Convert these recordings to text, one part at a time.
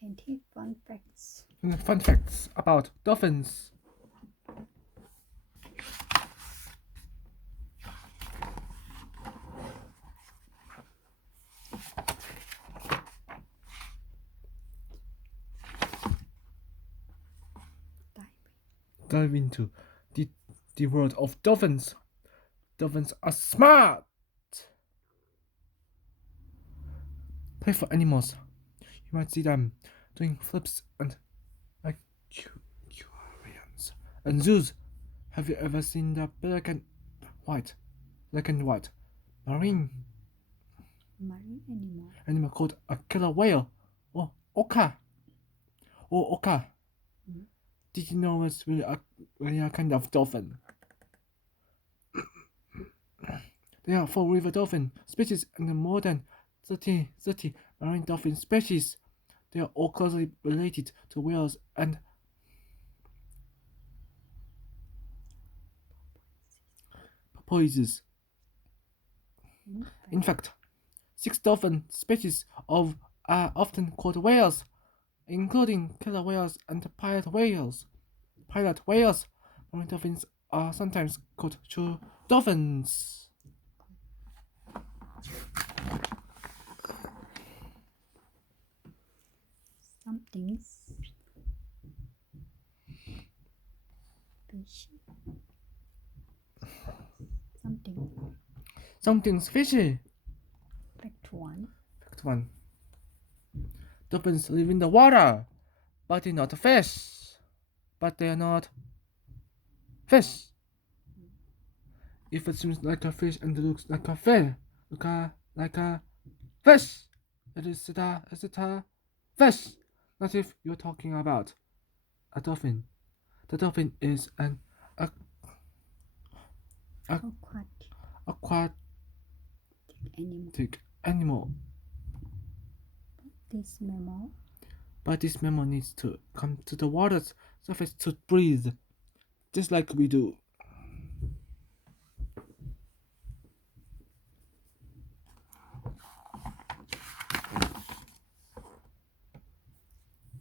20 fun facts. Fun facts about dolphins. Dive into the world of dolphins. Dolphins are smart, playful animals. You might see them doing flips and aquariums and zoos. Have you ever seen the black and white marine animal called a killer whale or orca? Did you know it's really a kind of dolphin? There are 4 river dolphin species and more than 30 marine dolphin species. They are all closely related to whales and porpoises. In fact, 6 dolphin species are often called whales, including killer whales and pilot whales. Marine dolphins are sometimes called true dolphins. Something's fishy. Fact 1. Fact 1. Dolphins live in the water, but they're not fish. If it seems like a fish and looks like a fish, it is a fish. Not if you're talking about a dolphin. The dolphin is an aquatic animal. But this mammal needs to come to the water's surface to breathe, just like we do.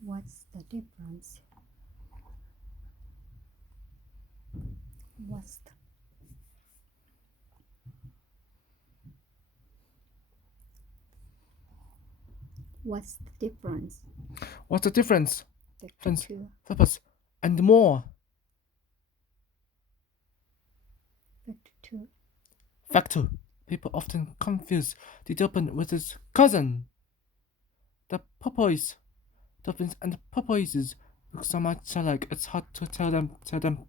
What's the difference? What's the difference? What's the difference? Fact 2. Purpose and more. Fact 2. People often confuse the dolphin with its cousin. The porpoise. Dolphins and porpoises look so much alike it's hard to tell them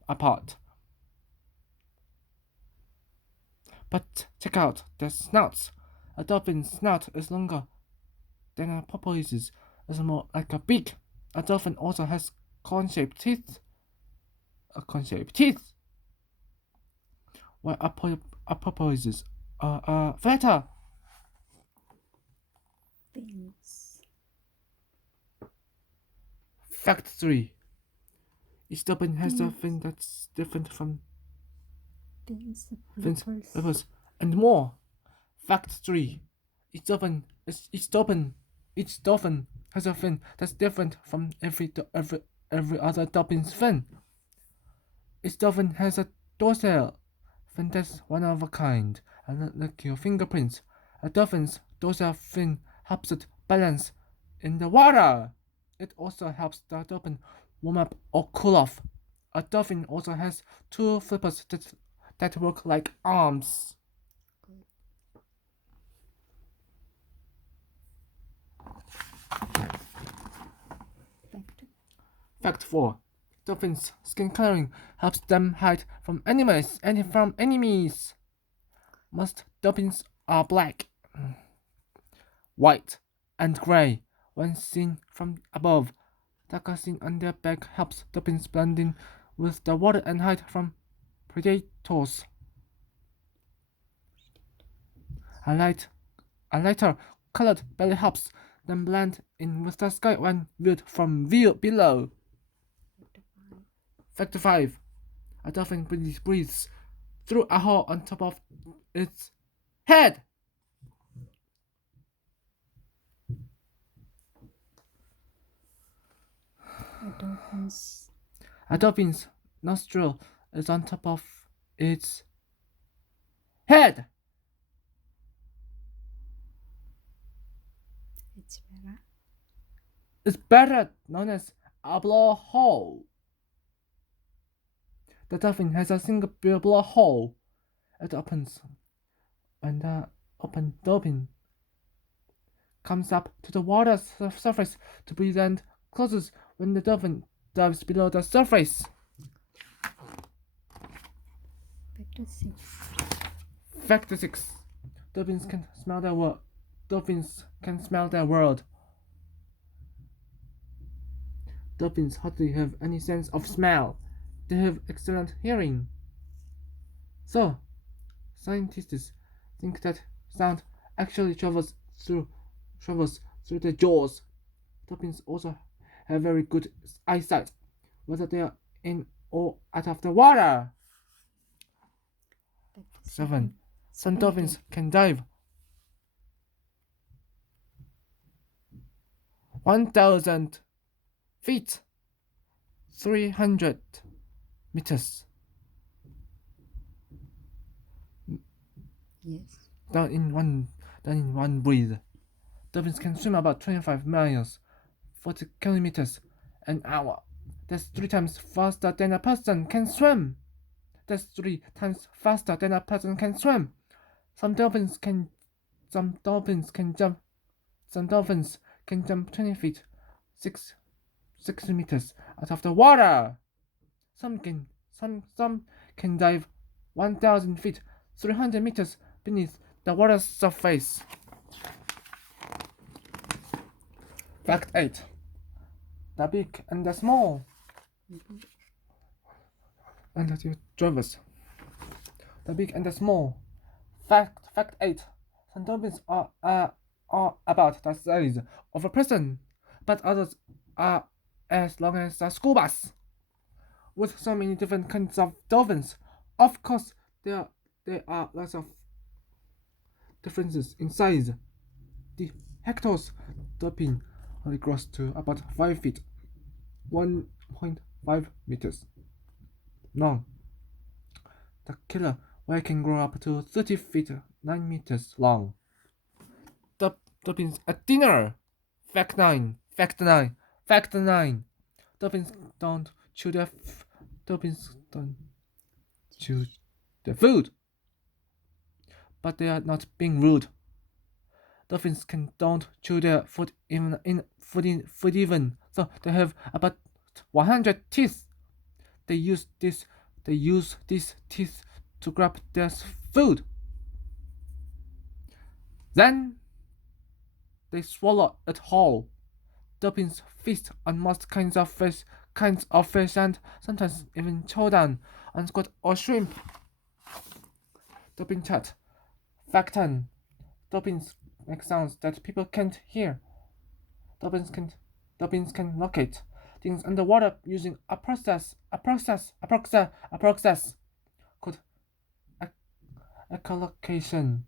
apart. But check out their snouts. A dolphin's snout is longer than a porpoise's. It's more like a beak. A dolphin also has cone-shaped teeth. While a porpoises are flatter. Fins. Fact 3. Each dolphin has a fin that's different from fins, flippers, and more. Fact 3. Each dolphin has a fin that's different from every other dolphin's fin. Each dolphin has a dorsal fin that's one of a kind, and like your fingerprints. A dolphin's dorsal fin helps it balance in the water. It also helps the dolphin warm up or cool off. A dolphin also has 2 flippers that work like arms. Fact 4. Dolphins' skin coloring helps them hide from enemies. Most dolphins are black, white, and gray when seen from above. Darker skin on their back helps dolphins blend in with the water and hide from predators. A lighter colored belly helps them blend in with the sky when viewed from below. Fact 5. A dolphin breathes through a hole on top of its head. A dolphin's nostril is on top of its head. It's better known as a blowhole. The dolphin has a single blowhole. It opens when the open dolphin comes up to the water surface to breathe and closes when the dolphin dives below the surface. Factor 6. Dolphins can smell their world. Dolphins can smell their world. Dolphins hardly have any sense of smell. They have excellent hearing. So, scientists think that sound actually travels through their jaws. Dolphins also have very good eyesight, whether they are in or out of the water. 7. Some dolphins can dive 1,000 feet, 300 meters. Yes. Down in one breath. Dolphins can swim about 25 miles, 40 kilometers an hour. That's 3 times faster than a person can swim. That's 3 times faster than a person can swim. Some dolphins can jump. Some dolphins can jump 20 feet, 6 meters out of the water. Some can dive 1,000 feet, 300 meters beneath the water's surface. Fact 8. The big and the small. And the drivers. The big and the small. Fact 8. Some dolphins are about the size of a person, but others are as long as a school bus. With so many different kinds of dolphins, of course there are lots of differences in size. The Hector's dolphin only grows to about 5 feet, 1.5 meters long. The killer whale can grow up to 30 feet, 9 meters long. Dolphins at dinner. Fact 9. Dolphins don't chew their food. But they are not being rude. Dolphins don't chew their food even, so they have about 100 teeth. They use these teeth to grab their food. Then they swallow it whole. Dolphins feast on most kinds of fish and sometimes even chow down on squid or shrimp. Dolphin chat. Fact 10. Dolphins make sounds that people can't hear. Dolphins can locate things underwater using a process called echolocation.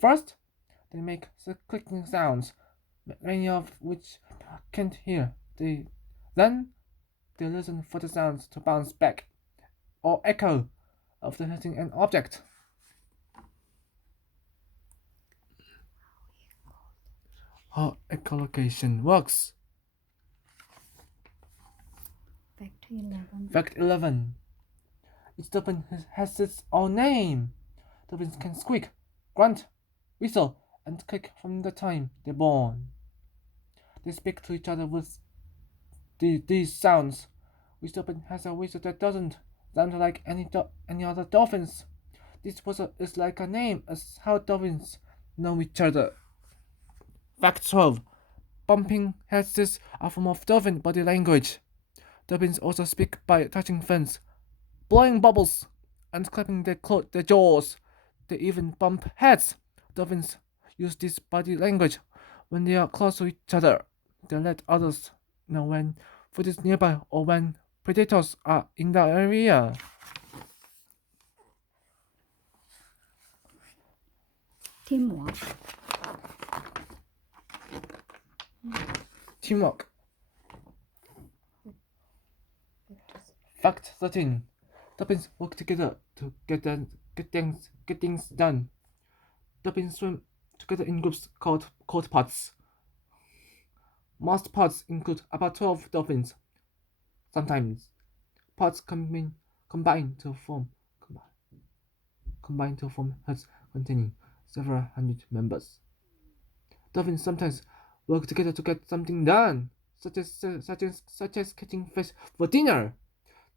First, they make clicking sounds, many of which can't hear. Then they listen for the sounds to bounce back or echo after hitting an object. How echolocation works. Fact 11. Each dolphin has its own name. Dolphins can squeak, grunt, whistle, and kick from the time they're born. They speak to each other with these sounds. Each dolphin has a whistle that doesn't sound like any other dolphins. This whistle is like a name, as how dolphins know each other. Fact 12. Bumping heads is a form of dolphin body language. Dolphins also speak by touching fins, blowing bubbles, and clapping their jaws. They even bump heads. Dolphins use this body language when they are close to each other. They let others know when food is nearby or when predators are in the area. Teamwork. Fact 13. Dolphins work together to get things done. Dolphins swim together in groups called pods. Most pods include about 12 dolphins. Sometimes pods combine to form herds containing several hundred members. Dolphins sometimes work together to get something done, such as catching fish for dinner.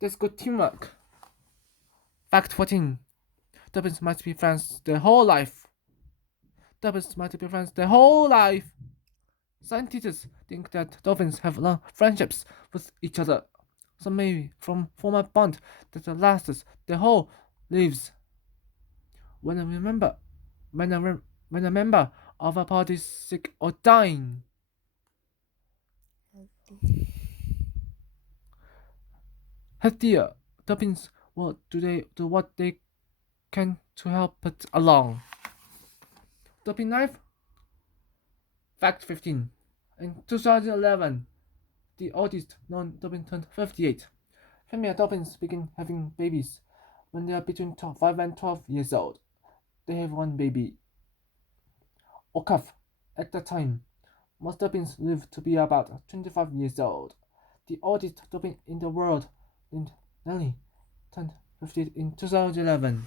That's good teamwork. Fact 14. Dolphins must be friends their whole life. Dolphins must be friends their whole life. Scientists think that dolphins have long friendships with each other. Some may form a bond that lasts their whole lives. When a member of a party is sick or dying, healthier dolphins will do what they can to help it along. Dolphin life. Fact 15. In 2011, the oldest known dolphin turned 58. Female dolphins begin having babies when they are between 5 and 12 years old. They have one baby or calf at that time. Most dolphins live to be about 25 years old. The oldest dolphin in the world, named Nelly, turned 58 in 2011.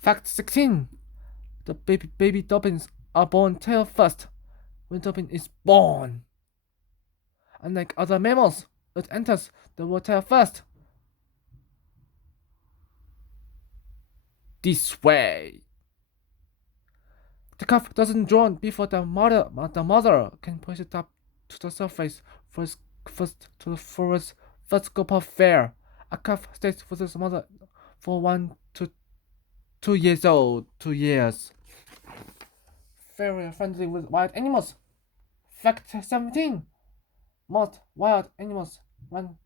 Fact 16. The baby dolphins are born tail first when dolphin is born. Unlike other mammals, it enters the water tail first. This way. The calf doesn't drown before the mother can push it up to the surface for its first gulp of air. A calf stays with its mother for 1 to 2 years old. 2 years. Very friendly with wild animals. Fact 17. Most wild animals run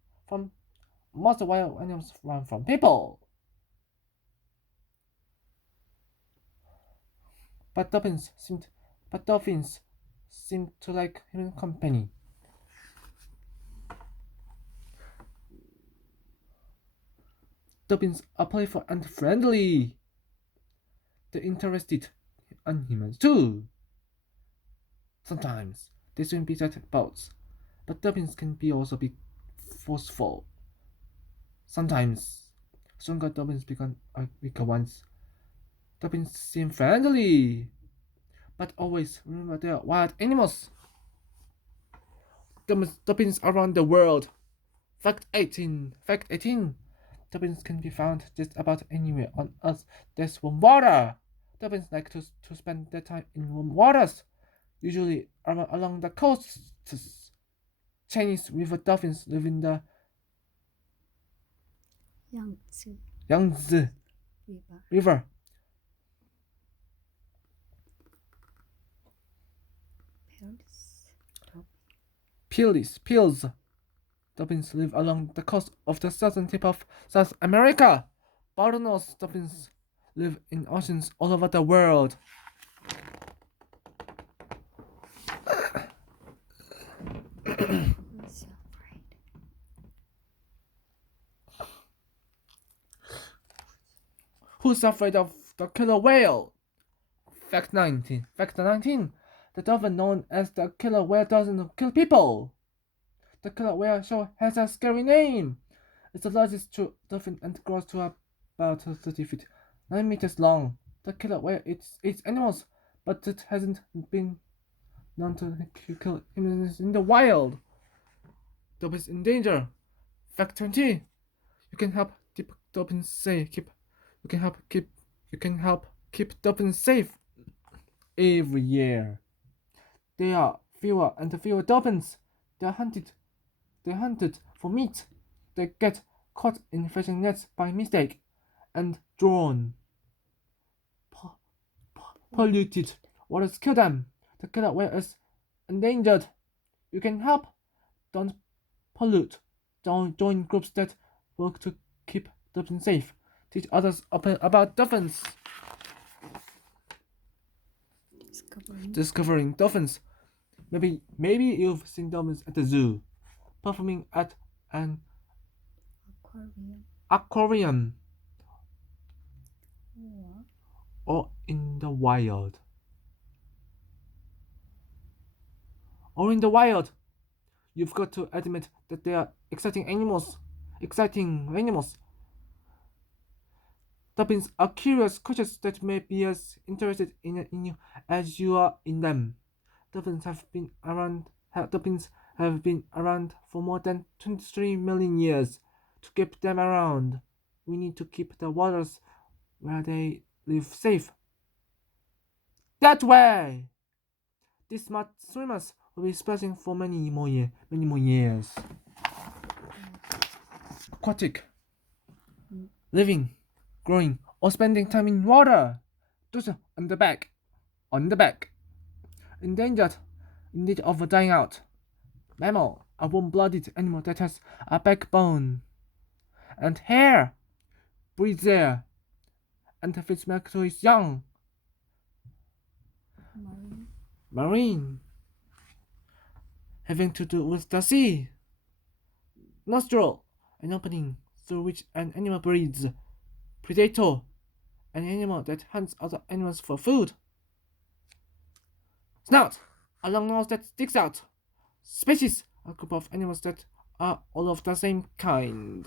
from people. But dolphins seem to like human company. Dolphins are playful and friendly. They're interested in humans too. Sometimes they swim beside boats, but dolphins can also be forceful. Sometimes stronger dolphins become weaker ones. Dolphins seem friendly, but always remember they are wild animals. Dolphins around the world. Fact 18. Dolphins can be found just about anywhere on Earth there's warm water. Dolphins like to spend their time in warm waters, usually along the coasts. Chinese river dolphins live in the Yangtze River. Pearls. Dolphins live along the coast of the southern tip of South America. Bottlenose dolphins live in oceans all over the world. Who's afraid of the killer whale? Fact 19. The dolphin known as the killer whale doesn't kill people. The killer whale show has a scary name. It's the largest true dolphin and grows to about 30 feet, 9 meters long. The killer whale eats animals, but it hasn't been known to kill humans in the wild. Dolphins in danger. Fact 20. You can help keep dolphins safe. You can help keep dolphins safe. Every year, there are fewer and fewer dolphins. They're hunted for meat. They get caught in fishing nets by mistake and drawn. Polluted waters kill them. The killer whale is endangered. You can help. Don't pollute. Join groups that work to keep dolphins safe. Teach others about dolphins. Discovering dolphins. Maybe you've seen dolphins at the zoo, performing at an aquarium or in the wild. Or in the wild. You've got to admit that they are exciting animals. Exciting animals. Dolphins are curious creatures that may be as interested in you as you are in them. Dolphins have been around for more than 23 million years. To keep them around, we need to keep the waters where they live safe. That way! These smart swimmers will be splashing for many more years. Aquatic. Living, growing, or spending time in water. Those are on the back. Endangered, in need of dying out. Mammal, a warm-blooded animal that has a backbone and hair, breathes air, and feeds milk to its young. Marine, having to do with the sea. Nostril, an opening through which an animal breathes. Predator, an animal that hunts other animals for food. Snout, a long nose that sticks out. Species, a group of animals that are all of the same kind.